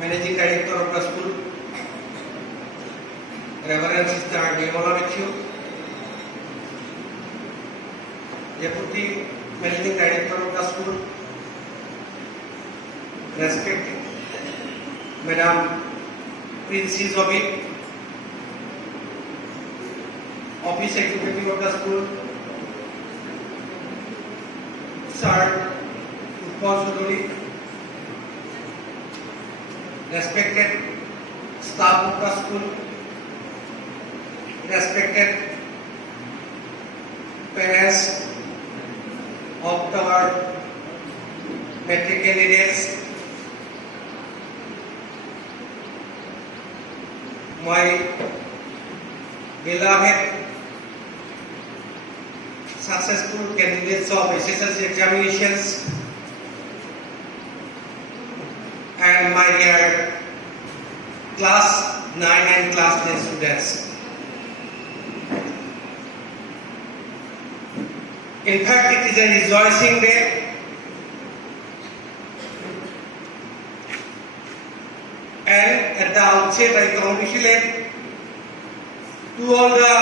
Managing Director of the school, Reverend Sister Nirmala Mithu, Deputy Managing Director of the school, respected Madam Princess Zobi, Office Executive of the school, Sir Utpal Chaudhary, respected staff of the school, respected parents of our matric candidates, my beloved successful candidates of SSLC examinations, and my dear class 9 and class 10 students. In fact, it is a rejoicing day, and at the outset I congratulate to all the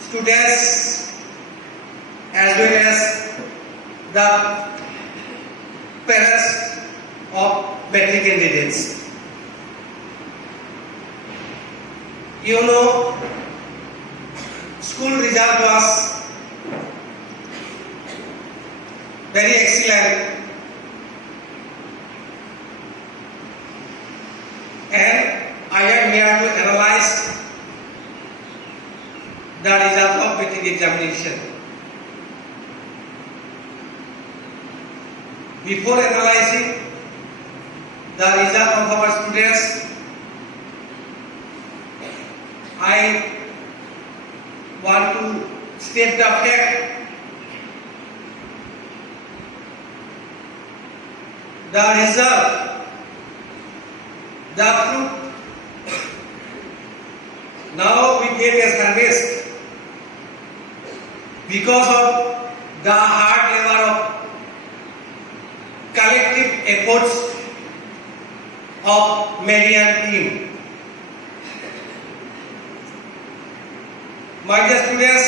students as well as the parents of matric candidates. You know, school result was very excellent, and I am here to analyze the result of matric examination. Before analyzing the result of our students, I want to state the fact the result, the fruit now we get as harvest because of the hard labor of collective efforts of Marian team. My dear students,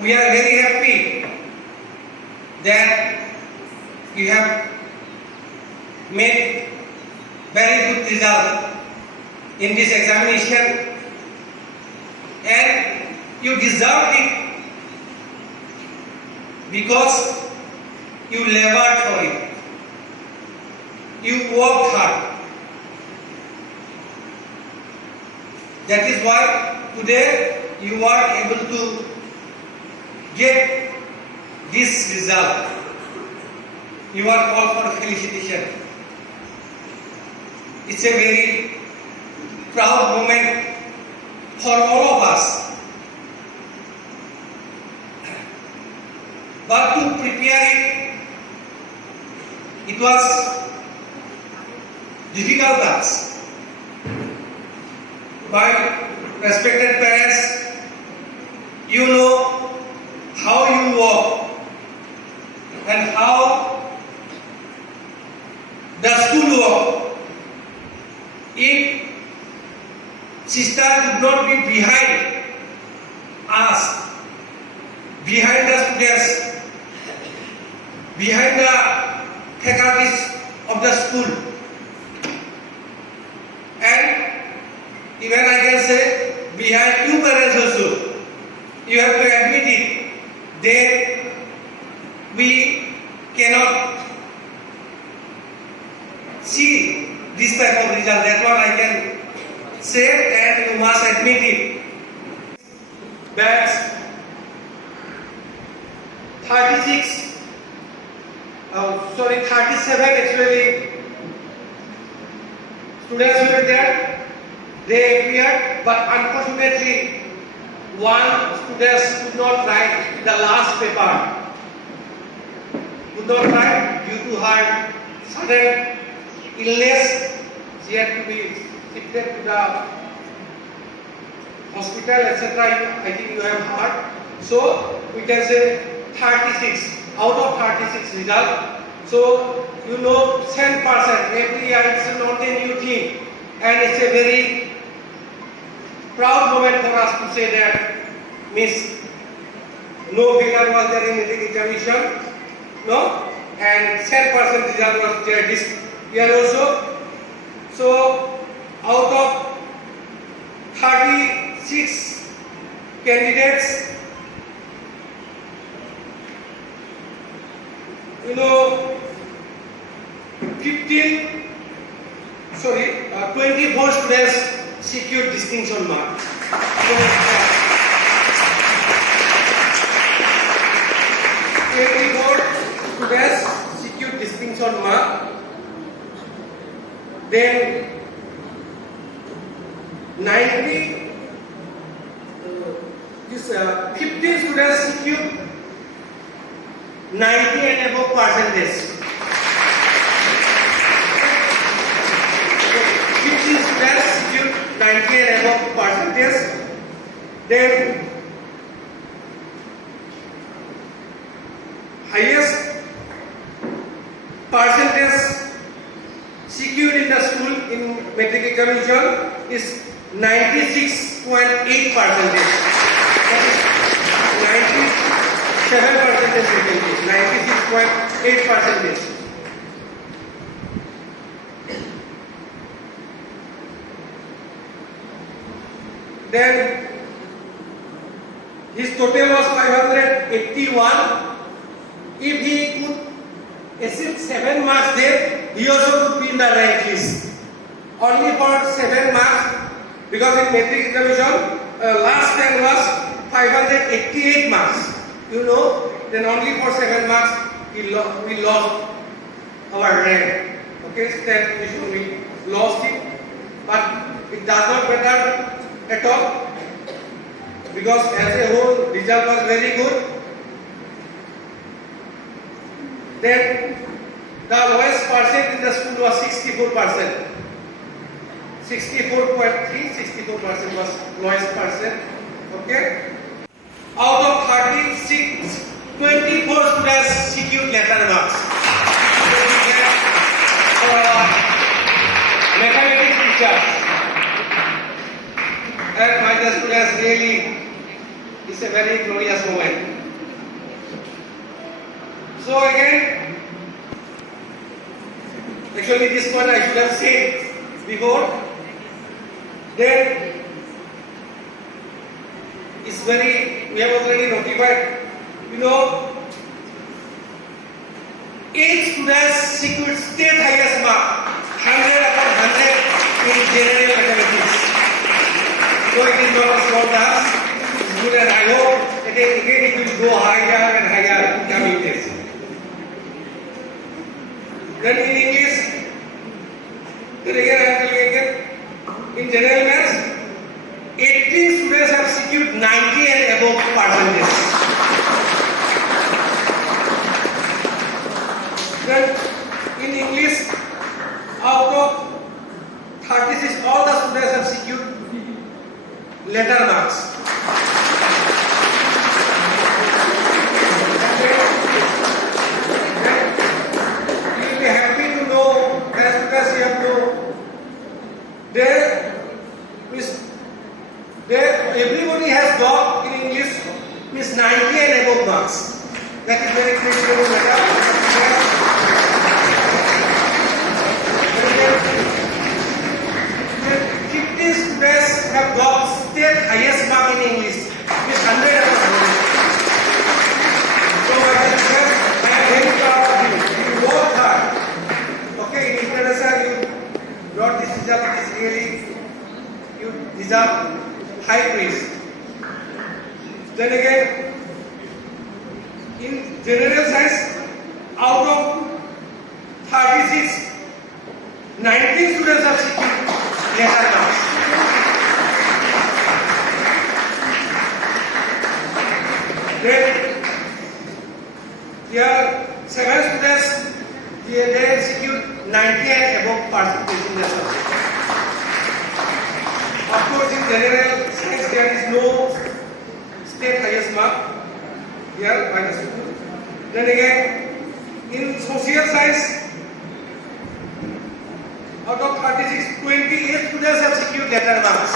we are very happy that you have made very good result in this examination, and you deserved it because you labored for it, you worked hard. That is why today you are able to get this result. You are called for felicitation. It's a very proud moment for all of us. But to prepare it was difficult task. My respected parents, you know how you work and how the school work. If sister could not be behind us, behind the students, behind the faculties of the school, and even I can say behind you parents also, you have to admit it, then we cannot see this type of result. That one I can say, and you must admit it. That 37 actually students were there. They appeared, but unfortunately, one student could not write the last paper. Could not write due to her sudden illness. She had to be shifted to the hospital, etc. I think you have heard. So we can say 36 out of 36 result. So you know 10% every year. It's not a new thing, and it's a very proud moment for us to say that Miss no failure was there in metric examination, no, and 10% result was there this year also. So out of 36 candidates, you know, 24 students secured distinction mark. So, 24 students secured distinction mark. Then 15 students secured 90 and above percentage. 15 students secured 90 and above percentage. Then highest percentage secured in the school in metric examination is 96.8%. That is 97% 96.8%. Then his total was 581. If he could achieve 7 marks there, he also could be in the rank list. Only for 7 marks, because in metric examination last time was 588 marks. You know, then only for 7 marks we lost our rank. Okay, then we lost it, but it does not matter at all, because as a whole result was very good. Then the lowest percent in the school was 64%. 64.3, 64% was lowest percent. Okay. Out of 36, 24 students secured letter marks. Mathematics teachers. And my students really, it's a very glorious moment. So again, actually this one I should have said before. Then it's very, we have already notified, you know, 8 students secured state highest mark, 100 upon 100 in general mathematics. So it is not a small task, it's good, and I hope that again it will go higher and higher in coming days. Then in English, then again I am telling again, in general maths, 18 students have secured 90 and above percentage. Then in English, out of 36, all the students have secured letter marks. You will be happy to know, as because you have to, everybody has got in English means 90 and above marks. That is very critical matter. 50 students have got state highest mark in English, means 100 and above. So I am very proud of you. You worked hard. Okay, in Indonesia you brought this result. It is really, you deserve high praise. Then again, in general science, out of 36, 19 students have secured letter marks. Then here 7 students, they have secured 90 and above percentage in their subject. Of course, in general science there is no state highest mark here by the school. Then again, in social science, out of 36, 28 students have secured letter marks.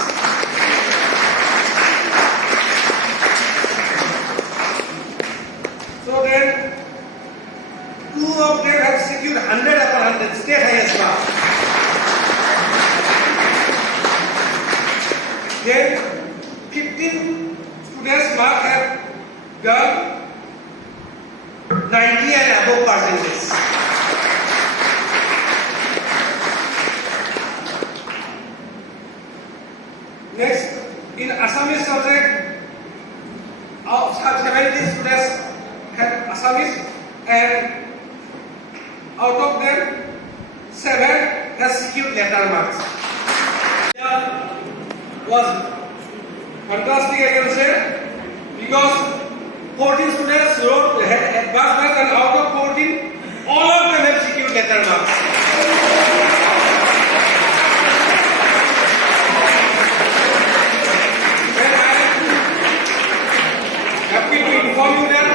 So then, 2 of them have secured 100 upon 100, state highest mark. Then, 15 students mark have done 90 and above percentages. Next, in Assamese subject, 70 students had Assamese, and out of them, 7 has secured letter marks. Was fantastic, I can say, because 14 students wrote had advanced marks, and out of 14, all of them have secured letter marks. And I am happy to inform you that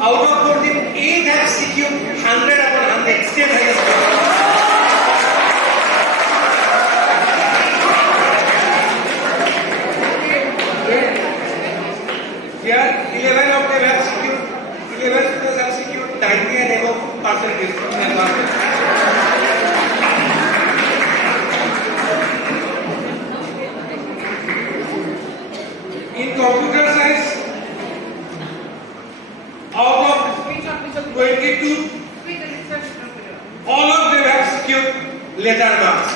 out of 14, 8 have secured 100 upon 100, state highest marks. Here, 11 of them have secured, 11 students have secured 90 and above percentage in advancement. In computer science, out of 22, all of them have secured letter marks.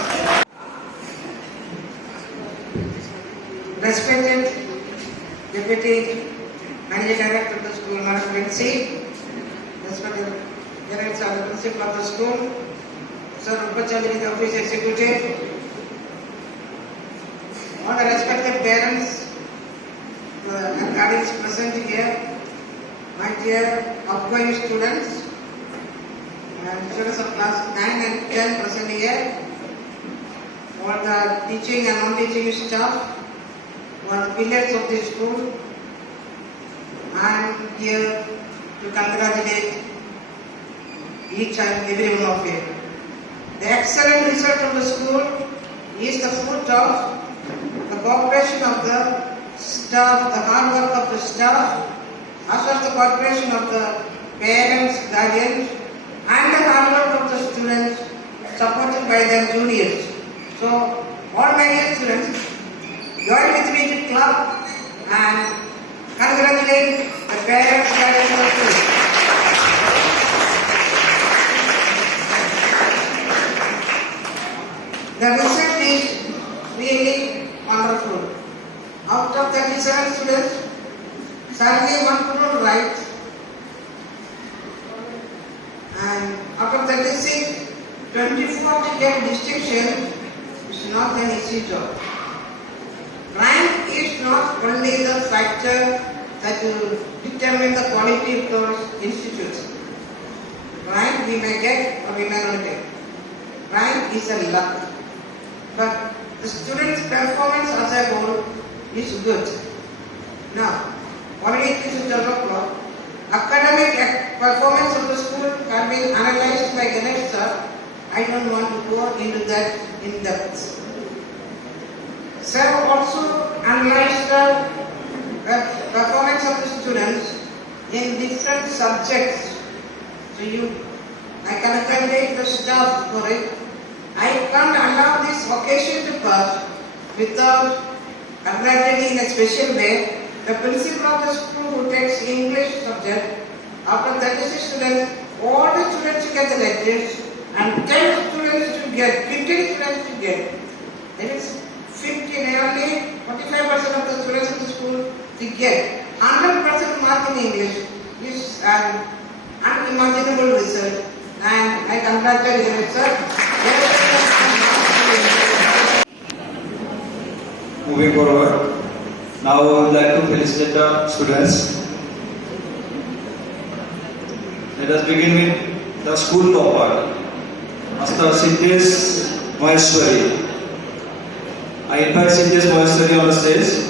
Respected Deputy Managing Director of the school, Madam Vinci, respected parents and the principal of the school, Sir Upachandri, the office executive, all the respected parents and guardians present here, my dear outgoing students, and students of class 9 and 10 present here, all the teaching and non-teaching staff, all the pillars of the school. I am here to congratulate each and every one of you. The excellent result of the school is the fruit of the cooperation of the staff, the hard work of the staff, as well as the cooperation of the parents, guardians, and the hard work of the students supported by their juniors. So, all my dear students, join with me to clap and congratulate the parents, guardians, and students. The result is really wonderful. Out of 37 students, sadly one could not write, and out of 36, 24 to get distinction is not an easy job. Rank is not only the factor that will determine the quality of those institutes. Rank we may get or we may not get. Rank is a luck. But the student's performance as a whole is good. Now, already it is 12 o'clock. Academic performance of the school have been analyzed by Ganesh sir. I don't want to go into that in depth. Sir also analyzed the performance of the students in different subjects. So I congratulate the staff for it. I can't allow this occasion to pass without congratulating in a special way the principal of the school who takes English subject. After 36 students, all the students to get the letters and 10 students to get, 15 students to get. That is 50, nearly 45% of the students in the school to get 100% mark in English is an unimaginable result, and I congratulate you, sir. Moving forward, now I would like to felicitate the students. Let us begin with the school topper, Master Siddesh Maheshwari. I invite Siddesh Maheshwari on the stage.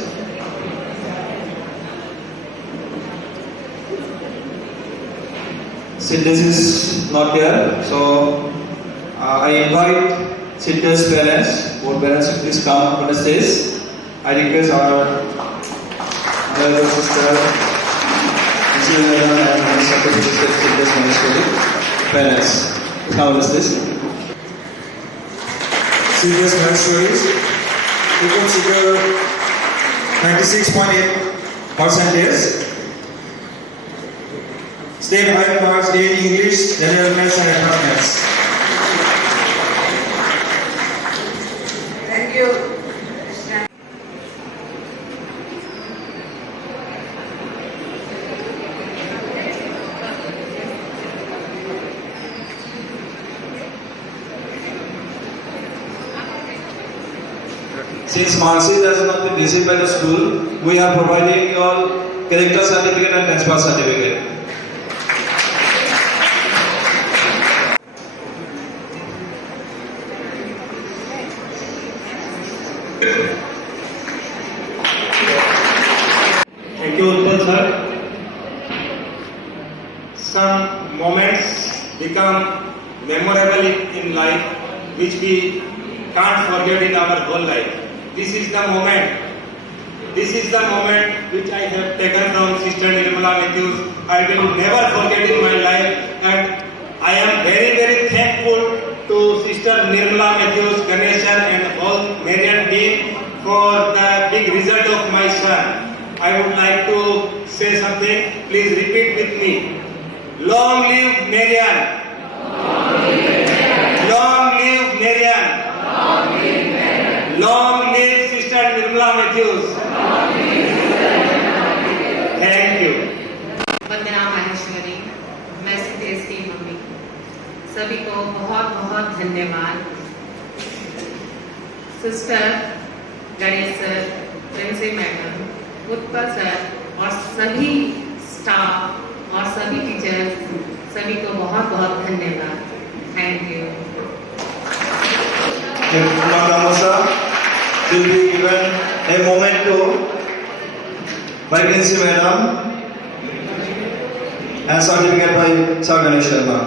Siddesh is not here, so I invite Siddesh parents. Both parents, please come on the stage. I request our honorable sister, Mrs. Madam, and Mrs. Secretary Siddesh Maheshwari, parents, come on the stage. Siddesh Maheshwari, you could secure 96.8%. State high marks in English, General Maths and Advanced Maths. Thank you. Since marksheet has not been received by the school, we are providing your character certificate and transfer certificate. Thank you, Utpal sir. Some moments become memorable in life which we can't forget in our whole life. This is the moment. This is the moment which I have taken from Sister Nirmala Matthews. I will never forget in my life, and I am very, very thankful to Sister Nirmala Matthews, Ganeshan and all Marian team for the big result of my son. I would like to say something. Please repeat with me. Long live Marian. Long live Marian. Long live Sister Nirmala Matthews. Thank you. वंदना माहेश्वरी, मैं सिद्धेश की mummy. सभी को बहुत बहुत धन्यवाद। Sister, Ganesh sir, Princy madam, Utpal sir और सभी staff और सभी टीचर्स, सभी को बहुत बहुत धन्यवाद। Thank you. Masa will be given a moment to by Princy Madam and certificate by Sir Ganesh Sharma.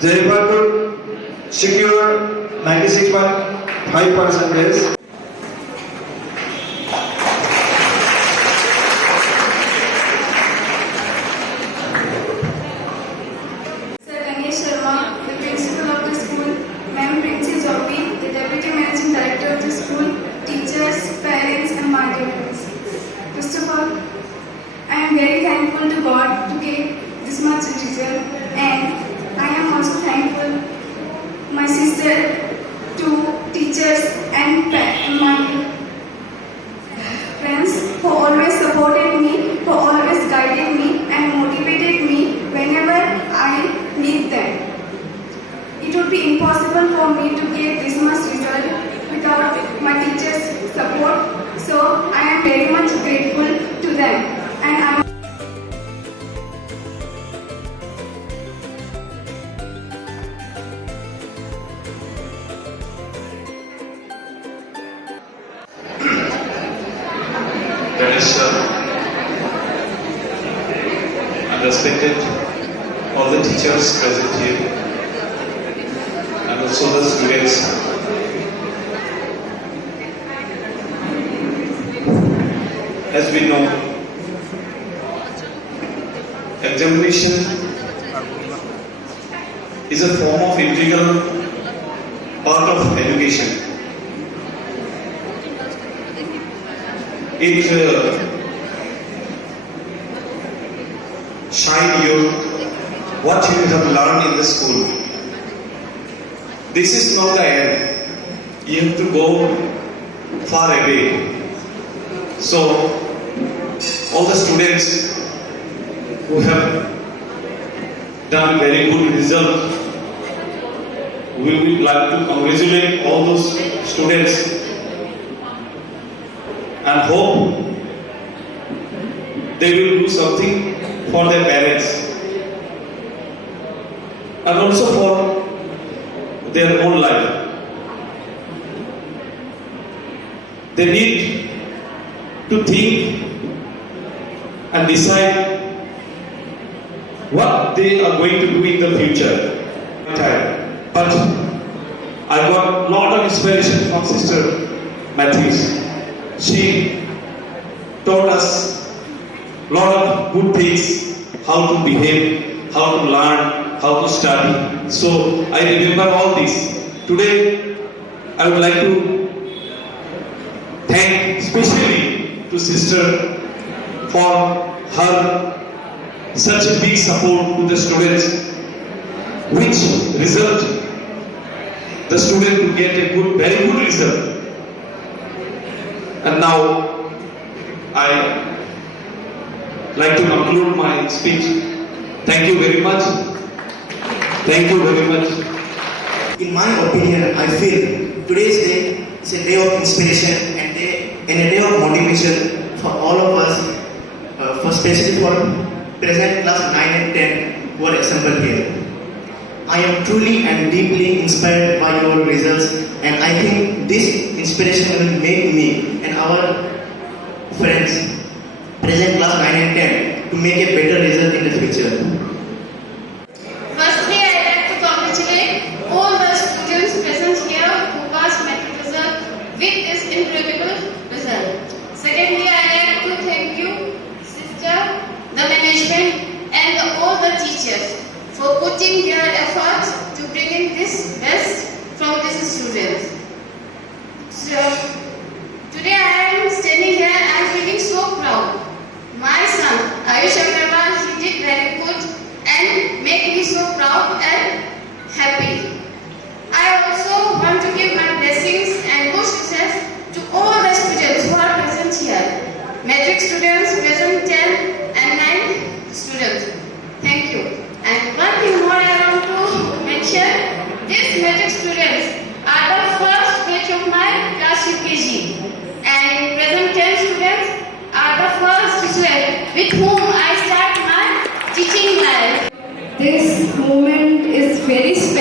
Jennifer could secure 96.5%. Sir Ganesh Sharma, the principal of the school, Ma'am Princess Zombie, the deputy managing director of the school, teachers, parents, and my dear friends. First of all, I am very thankful to God to get this much result, and I am also thankful my sister, to teachers, and my friends who always supported me, who always guided me, and motivated me whenever I need them. It would be impossible for me to get this much result without my teachers' support. So I am very much grateful to them, and I Ganesh sir and respected all the teachers present here and also the students. As we know, examination is a form of integral part of education. It shine you what you have learned in the school. This is not the end. You have to go far away. So, all the students who have done very good result, we would like to congratulate all those students and hope they will do something for their parents and also for their own life. They need to think and decide what they are going to do in the future. But I got a lot of inspiration from Sister Matthews. She taught us a lot of good things, how to behave, how to learn, how to study. So I remember all this. Today, I would like to thank especially to Sister for her such a big support to the students, which result the student to get a good, very good result. And now I like to conclude my speech. Thank you very much. Thank you very much. In my opinion, I feel today's day is a day of inspiration and a day of motivation for all of us, especially for present class 9 and 10 who are assembled here. I am truly and deeply inspired by your results, and I think this inspiration will make me and our friends, present class 9 and 10, to make a better result in the future. Firstly, I'd like to congratulate all the students present here who passed matric result with this incredible result. Secondly, I'd like to thank you, sister, the management, and all the teachers for putting their efforts to bring in this best from these students. So, today I am standing here and feeling so proud. My son, Ayush Agarwal, he did very good and make me so proud and happy. I also want to give my blessings and good wishes to all the students who are present here. Matric students, present 10 and 9 students. Thank you. And one thing more I want to mention, these matric students are the first batch of my class UKG. And present 10 students are the first students with whom I start my teaching life. This moment is very special.